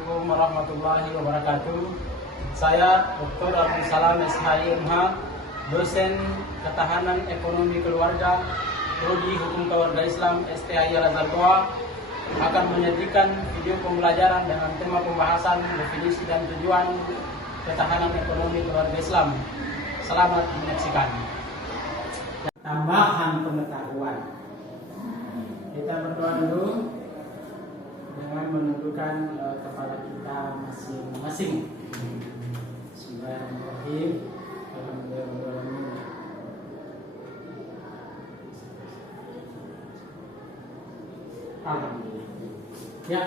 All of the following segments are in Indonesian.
Assalamualaikum warahmatullahi wabarakatuh. Saya Dr. Abdul Salam SHIMH, dosen Ketahanan Ekonomi Keluarga, Prodi Hukum Keluarga Islam STHI Al-Azhar Goa, akan menyajikan video pembelajaran dengan tema pembahasan definisi dan tujuan ketahanan ekonomi keluarga Islam. Selamat menyaksikan. Tambahan pengetahuan. Kita berdoa dulu dengan menundukkan kepala kita masing-masing. Bismillahirrahmanirrahim. Alhamdulillah. Ya,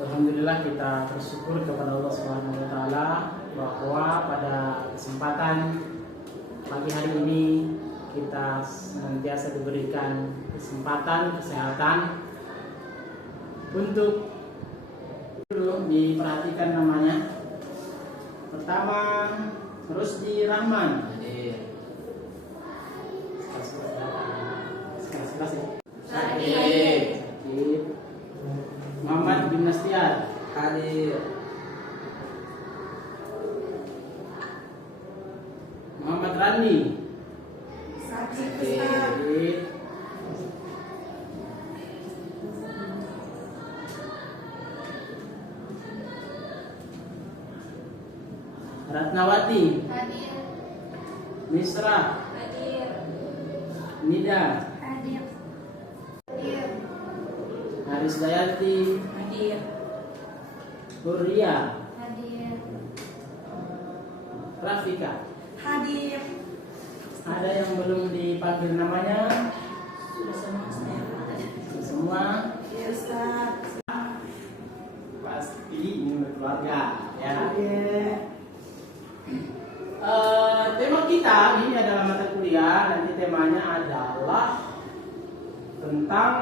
alhamdulillah kita bersyukur kepada Allah Subhanahu wa taala bahwa pada kesempatan pagi hari ini kita senantiasa diberikan kesempatan kesehatan untuk dulu diperhatikan namanya. Pertama, Rusdi Rahman. Hadir. Muhammad bin Nastiar. Hadir. Muhammad Rani. Hadir. Ratnawati. Hadir. Misra. Hadir. Nida. Hadir. Hadir. Haris Dayanti. Hadir. Huria. Hadir. Rafika. Hadir. Ada yang belum dipanggil namanya? Sudah semua saya. Semua Ya Ustaz. pasti ini berkeluarga ya. Tema kita ini adalah mata kuliah. Nanti temanya adalah tentang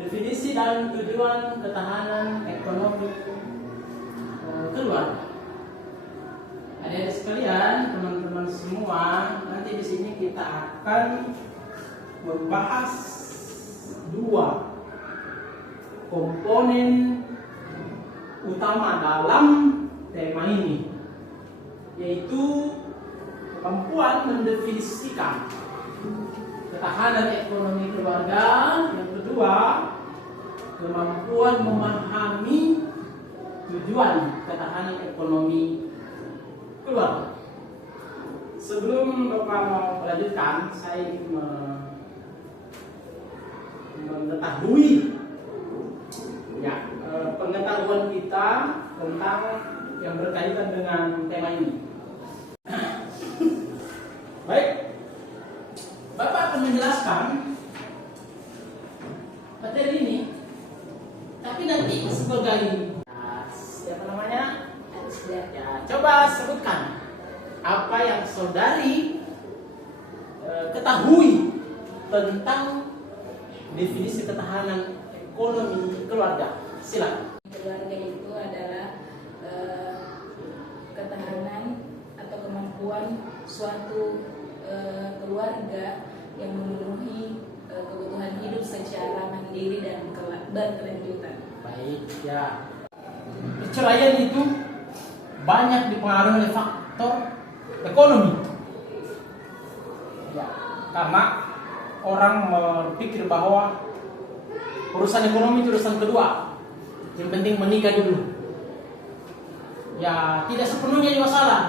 definisi dan tujuan ketahanan ekonomi keluarga. Adik-adik sekalian, teman-teman semua, nanti di sini kita akan membahas dua komponen utama dalam tema ini, yaitu kemampuan mendefinisikan ketahanan ekonomi keluarga. Yang kedua, kemampuan memahami tujuan ketahanan ekonomi keluarga. Sebelum Bapak mau melanjutkan, saya ingin mengetahui pengetahuan kita tentang yang berkaitan dengan tema ini. Baik, Bapak akan menjelaskan materi ini, tapi nanti sebagai siapa namanya? Ya, coba sebutkan apa yang saudari ketahui tentang definisi ketahanan ekonomi keluarga. Silakan. Keluarga itu adalah ketahanan atau kemampuan suatu keluarga yang memenuhi kebutuhan hidup secara mandiri dan berkelanjutan. Baik, ya. Perceraian itu banyak dipengaruhi oleh faktor ekonomi. Ya, karena orang berpikir bahwa urusan ekonomi itu urusan kedua. Yang penting menikah dulu. Ya, tidak sepenuhnya juga salah.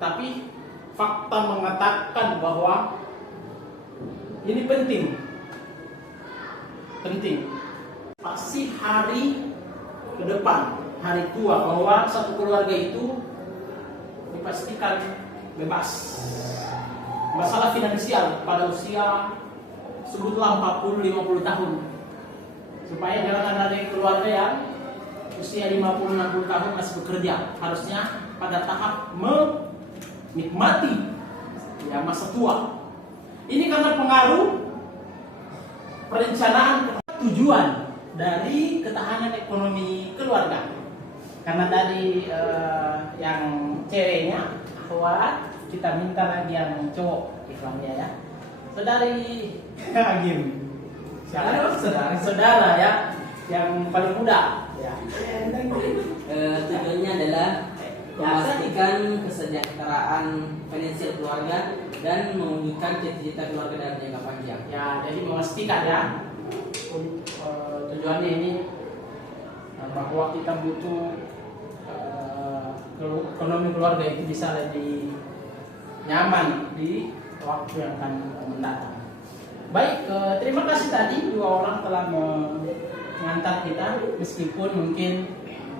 Tapi fakta mengatakan bahwa ini penting. Pasti hari ke depan, hari tua, bahwa satu keluarga itu dipastikan bebas masalah finansial pada usia sebutlah 40-50 tahun, supaya jangan ada keluarga yang usia 50-60 tahun masih bekerja. Harusnya pada tahap menikmati ya masa tua. Ini karena pengaruh perencanaan tujuan dari ketahanan ekonomi keluarga. Karena tadi yang ceweknya akhwat, kita minta lagi yang cowok ikhlamnya ya. saudari Agim. Siapa saudara ya, yang paling muda ya. Tujuannya adalah memastikan kesejahteraan finansial keluarga dan mewujudkan cita-cita keluarga dalam jangka panjang. Ya, jadi memastikan ya tujuannya ini bahwa kita butuh ekonomi keluarga itu bisa lebih nyaman di waktu yang akan mendatang. Baik, terima kasih tadi dua orang telah mengantar kita, meskipun mungkin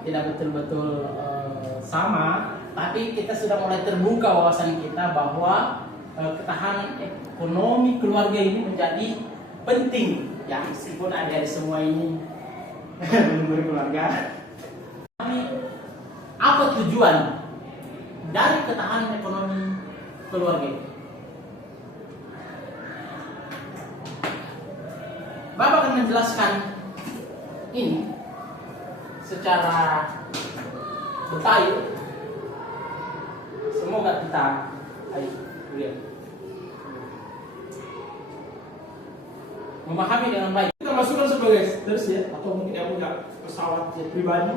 tidak betul-betul sama, tapi kita sudah mulai terbuka wawasan kita bahwa ketahanan ekonomi keluarga ini menjadi penting. Ya, meskipun ada semua ini belum berkeluarga. Apa tujuan dari ketahanan ekonomi keluarga? Bapak akan menjelaskan ini secara detail. Semoga kita lihat memahami dengan baik. Kita masukkan sebagai terus ya, atau mungkin yang punya pesawat jet pribadi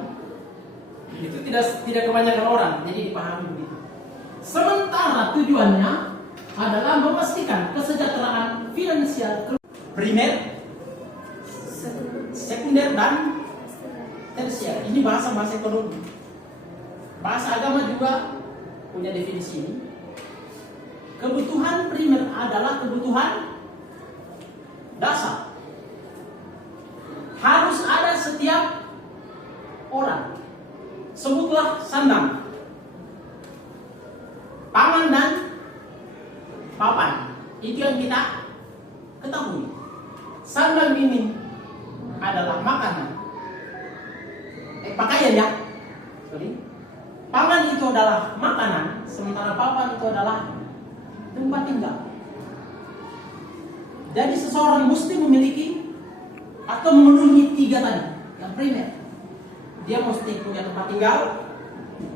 itu tidak kebanyakan orang, jadi dipahami begitu. Sementara tujuannya adalah memastikan kesejahteraan finansial primer, sekunder, dan tersier. Ini bahasa ekonomi. Bahasa agama juga punya definisi ini. Kebutuhan primer adalah kebutuhan dasar. Harus ada setiap orang. Sebutlah sandang, pangan, dan papan. Itu yang kita ketahui. Sandang ini adalah makanan, pakaian ya. Sorry. Pangan itu adalah makanan, sementara papan itu adalah tempat tinggal. Jadi seseorang mesti memiliki atau memenuhi tiga tadi. Yang primer, dia mesti punya tempat tinggal,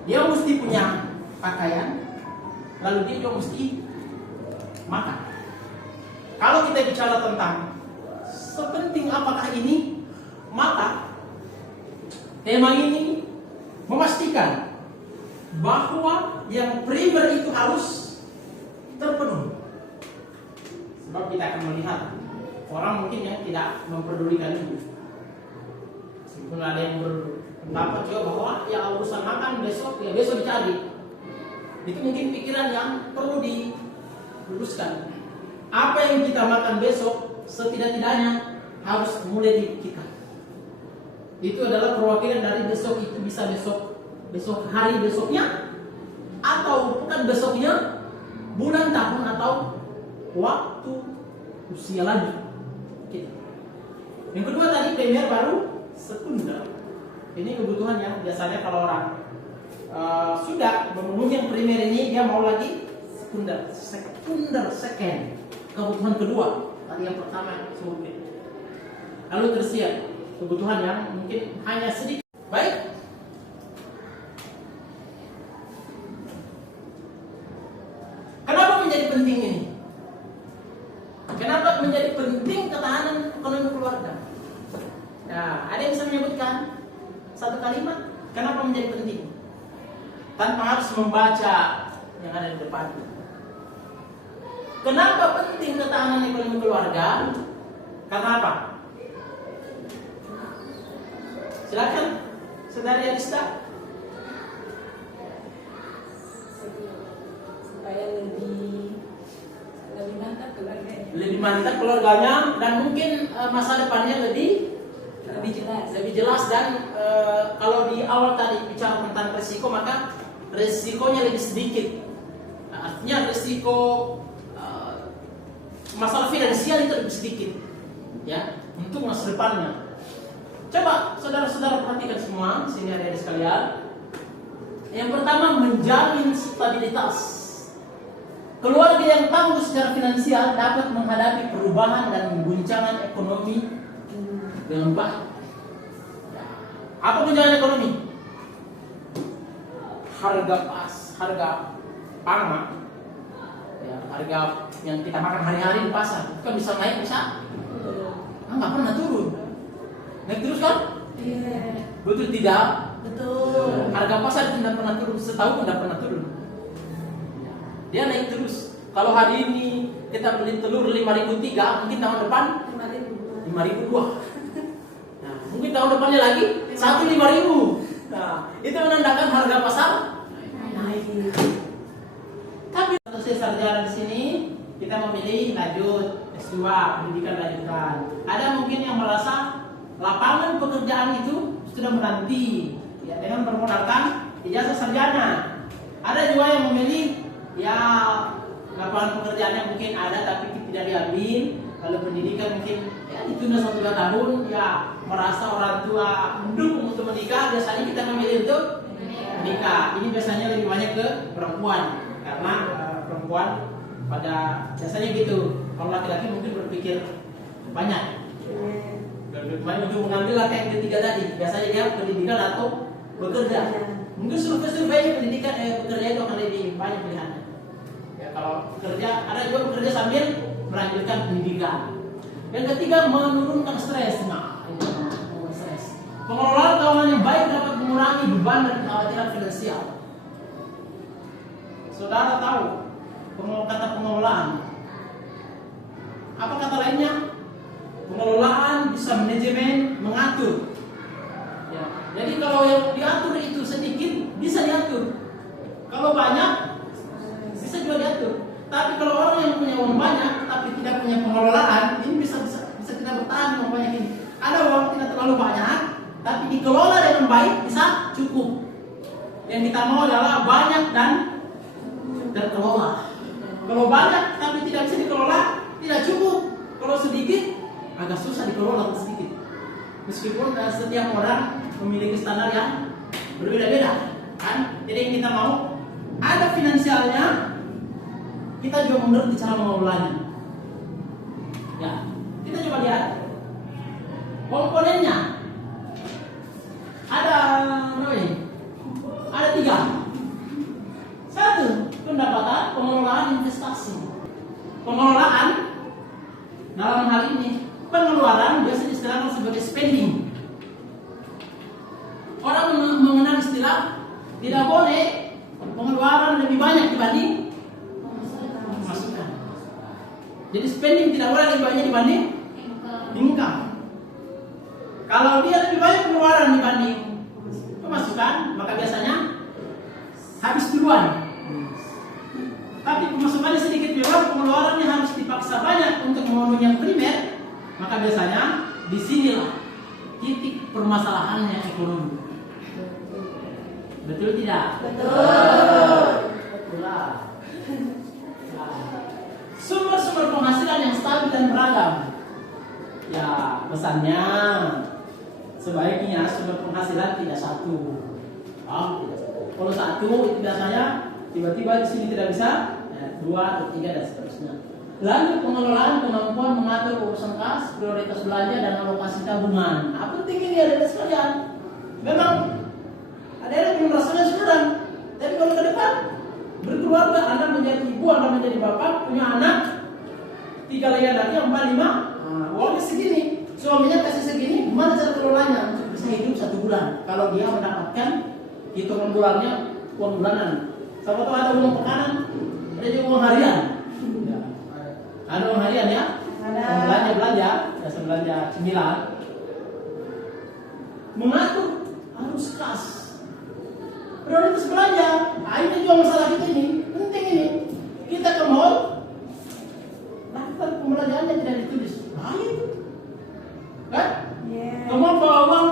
dia mesti punya pakaian, lalu dia juga mesti makan. Kalau kita bicara tentang sepenting apakah ini, maka tema ini memastikan bahwa yang primer itu harus terpenuhi. Sebab kita akan melihat orang mungkin yang tidak memperdulikan itu. Meskipun ada yang berpendapat juga bahwa ya urusan makan besok dicari. Itu mungkin pikiran yang perlu diluruskan. Apa yang kita makan besok setidak-tidaknya harus mulai di kita. Itu adalah perwakilan dari besok, itu bisa besok hari besoknya, atau bukan besoknya, bulan, tahun, atau waktu usia lagi kita. Yang kedua tadi primer, baru sekunder. Ini kebutuhan yang biasanya kalau orang sudah memenuhi yang primer ini, dia mau lagi sekunder, second, kebutuhan kedua. Tadi yang pertama sebutnya. Lalu tersier, kebutuhan yang mungkin hanya sedikit. Baik. Kenapa menjadi penting ini? Kenapa menjadi penting ketahanan ekonomi keluarga? Nah, ada yang bisa menyebutkan satu kalimat kenapa menjadi penting tanpa harus membaca yang ada di depan. Kenapa penting ketahanan ekonomi keluarga? Karena apa? Silakan, Saudari Arista. Supaya lebih mantap keluarganya. Lebih mantap keluarganya, dan mungkin masa depannya lebih jelas, dan kalau di awal tadi bicara tentang resiko, maka resikonya lebih sedikit. Nah, artinya resiko masalah finansial itu lebih sedikit, ya, untuk masa depannya. Coba saudara-saudara perhatikan semua, sini ada sekalian. Yang pertama, menjamin stabilitas. Keluarga yang tangguh secara finansial dapat menghadapi perubahan dan guncangan ekonomi dengan baik. Apa guncangan ekonomi? Harga pangan, Ya, harga yang kita makan hari-hari di pasar itu kan bisa naik bisa nggak pernah turun. Naik terus kan? Iya. Betul tidak? Betul. Harga pasar itu tidak pernah turun, setahun tidak pernah turun. Dia naik terus. Kalau hari ini kita beli telur 5.003, mungkin tahun depan 5.002. Nah, mungkin tahun depannya lagi 5.000. Nah, itu menandakan harga pasar naik. Tapi selesai sarjana di sini kita memilih lanjut S2, pendidikan lanjutan. Ada mungkin yang merasa lapangan pekerjaan itu sudah menanti ya, dengan bermodalkan ijazah sarjana. Ada juga yang memilih ya lapangan pekerjaannya mungkin ada tapi tidak diambil. Kalau pendidikan mungkin ya ditunda 1-2 tahun ya, merasa orang tua mendukung untuk menikah, biasanya kita memilih untuk menikah. Ini biasanya lebih banyak ke perempuan karena perempuan pada biasanya gitu. Kalau laki-laki mungkin berpikir banyak untuk mengambil langkah yang ketiga tadi. Biasanya dia pendidikan atau bekerja. Mungkin survei pendidikan bekerja itu akan lebih banyak pilihannya. Ya, kalau bekerja, ada juga bekerja sambil melanjutkan pendidikan. Yang ketiga, menurunkan stres. Nah, ini menurunkan stres. Pengelolaan keuangan yang baik dapat mengurangi beban dan kekhawatiran finansial. Saudara tahu kata pengelolaan? Apa kata lainnya? Pengelolaan bisa manajemen, mengatur. Ya. Jadi kalau yang diatur itu sedikit, bisa diatur. Kalau banyak, bisa juga diatur. Tapi kalau orang yang punya uang banyak, tapi tidak punya pengelolaan, ini bisa tidak bertahan uang banyak ini. Ada uang tidak terlalu banyak, tapi dikelola dengan baik bisa cukup. Yang kita mau adalah banyak dan terkelola. Kalau banyak tapi tidak bisa dikelola, tidak cukup. Kalau sedikit, agak susah dikelola sedikit. Meskipun setiap orang memiliki standar yang berbeda-beda, kan? Jadi yang kita mau ada finansialnya, kita juga mengerti cara mengelolanya. Ya, kita coba lihat komponennya. Ada berapa ini? Ada 3. 1, pendapatan, pengelolaan, investasi. Pengelolaan dalam hal ini, pengeluaran biasa disebut sebagai spending. Orang mengenal istilah tidak boleh pengeluaran lebih banyak dibanding pemasukan. Jadi spending tidak boleh lebih banyak dibanding income. Kalau dia lebih banyak pengeluaran dibanding pemasukan, maka biasanya habis duluan. Tapi pemasukannya sedikit memang, pengeluarannya harus dipaksa banyak untuk memenuhi yang primer, maka biasanya disinilah titik permasalahannya ekonomi. Betul tidak? Betul. Betul lah. Sumber-sumber penghasilan yang stabil dan beragam. Ya, pesannya sebaiknya sumber penghasilan tidak satu. Tidak satu. Kalau satu itu biasanya tiba-tiba di sini tidak bisa, 2 atau 3 dan seterusnya. Lalu pengelolaan kemampuan mengatur urusan kas, prioritas belanja dan alokasi tabungan. Apa penting ini ada sekalian. Memang ada yang rasanya sederhana. Tapi kalau ke depan berkeluarga, Anda menjadi ibu, Anda menjadi bapak, punya anak 3 laki-laki, 4, 5, uangnya segini, suaminya kasih segini, gimana cara kelolanya untuk bisa hidup 1 bulan? Kalau dia mendapatkan hitungan bulannya, uang bulanan. Sama tahu ada uang pekanan, ada juga uang harian. Ya. Ada uang harian ya? Ada. Belanja, biasa belanja cemilan. Mengatur harus kas. Prioritas belanja. Nah, ini juga masalah kita ini. Penting ini. Kita ke mall, daftar pembelanjaannya tidak ditulis. Nah, itu. Kan? Ke mall bawa uang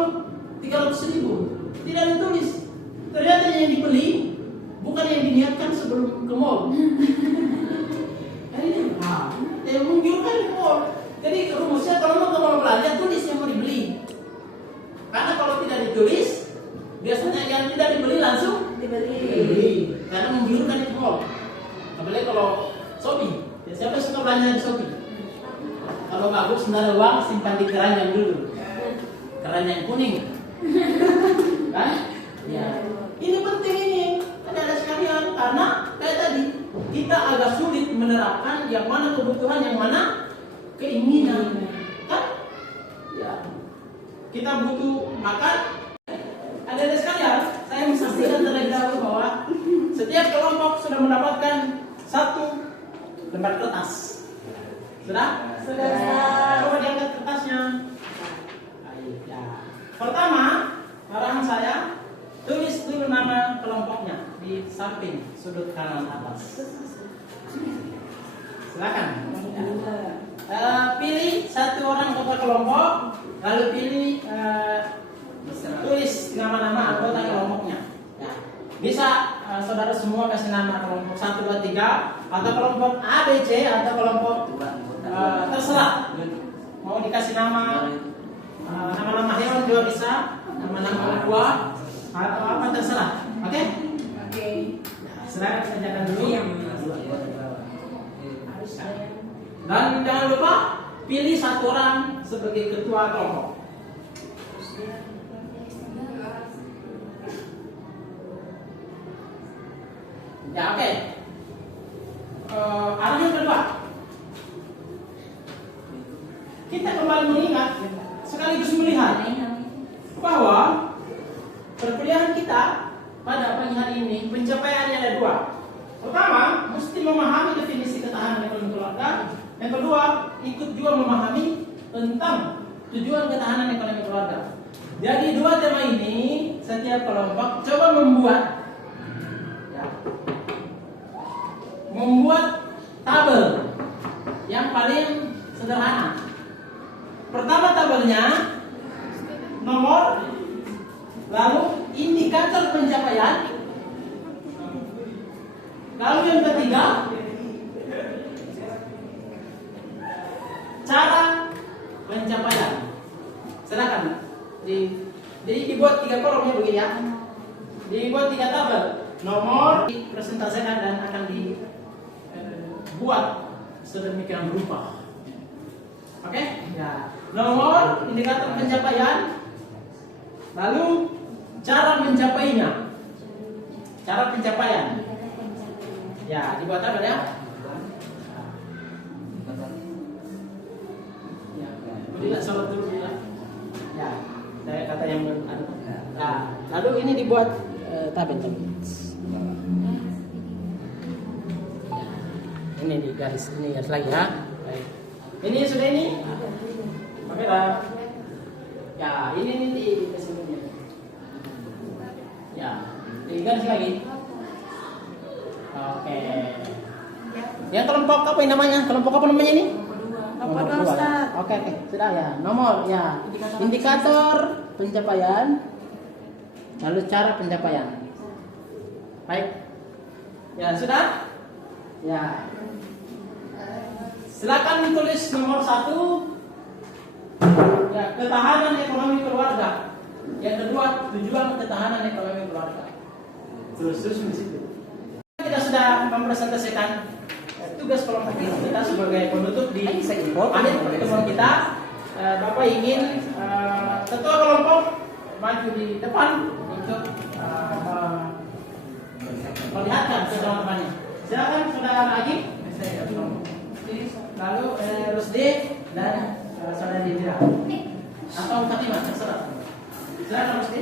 300.000, tidak ditulis. Ternyata yang dibeli bukan yang diniatkan sebelum ke mall. Ini yang menggiurkan di mall. Jadi rumusnya kalau mau ke mall belanja, tulis yang mau dibeli. Karena kalau tidak ditulis, biasanya yang tidak dibeli langsung dibeli. Karena menggiurkan di mall. Apalagi kalau Shopee, ya, siapa yang suka belanja di Shopee? Kalau bagus sebenarnya uang simpan di keranjang dulu. Keranjang kuning. Kan? Ya. Ini penting ini, ada sekalian, karena kayak tadi kita agak sulit menerapkan yang mana kebutuhan, yang mana keinginan. Kan? Ya. Kita butuh makan. Ada sekalian, saya memastikan terlebih dahulu bahwa setiap kelompok sudah mendapatkan 1 lembar kertas. Sudah? Sudah. Coba diangkat kertasnya. Baik, ya. Pertama, arahan saya, tulis dulu nama kelompoknya di samping sudut kanan atas. Silakan. Pilih 1 orang anggota kelompok, lalu pilih tulis nama-nama anggota kelompoknya. Ya. Bisa saudara semua kasih nama kelompok 1, 2, 3 atau kelompok A, B, C atau kelompok terserah. Mau dikasih nama nama-nama hewan juga bisa, nama-nama buah atau apa terserah. Oke? Oke. Nah, silakan kerjakan dulu. Harus saya. Dan jangan lupa pilih 1 orang sebagai ketua kelompok. Ya, oke. Arahan kedua, kita kembali mengingat sekaligus melihat bahwa perkuliahan kita pada pagi hari ini pencapaiannya ada 2. Pertama, mesti memahami definisi ketahanan ekonomi keluarga. Yang kedua, ikut juga memahami tentang tujuan ketahanan ekonomi keluarga. Jadi 2 tema ini setiap kelompok coba membuat tabel yang paling sederhana. Pertama tabelnya nomor, lalu indikator pencapaian, lalu yang ketiga cara pencapaian. Silakan dibuat 3 kolomnya begini ya. Dibuat 3 tabel. Nomor dipresentasikan dan akan dibuat sedemikian rupa. Oke? Ya. Nomor indikator pencapaian, lalu cara mencapainya. Cara pencapaian. Ya, dibuat tabel ya. Berilah sholat dulu berilah. Ya, saya kata yang nah, lalu ini dibuat tabel. Ini di garis ini lagi ya. Baik. Ini sudah ini. Kamera. Ya, ini di sini. Ya, di garis lagi. Oke. Yang kelompok apa ini namanya? Kelompok apa namanya ini? Kelompok 2, Ustaz. Oke, sudah ya. Nomor ya. Indikator pencapaian. Lalu cara pencapaian. Baik. Ya, sudah? Ya. Silakan tulis nomor 1. Ya, ketahanan ekonomi keluarga. Yang kedua, tujuan ketahanan ekonomi keluarga. Terus di situ. Kita sudah mempresentasikan tugas kelompok kita sebagai penutup di akhir pertemuan kita. Bapak ingin ketua kelompok maju di depan untuk melihatkan ke teman-temannya. Silakan saudara Agib, lalu Rusdi dan saudara Dira atau Fatimah terserah. Silakan Rusdi.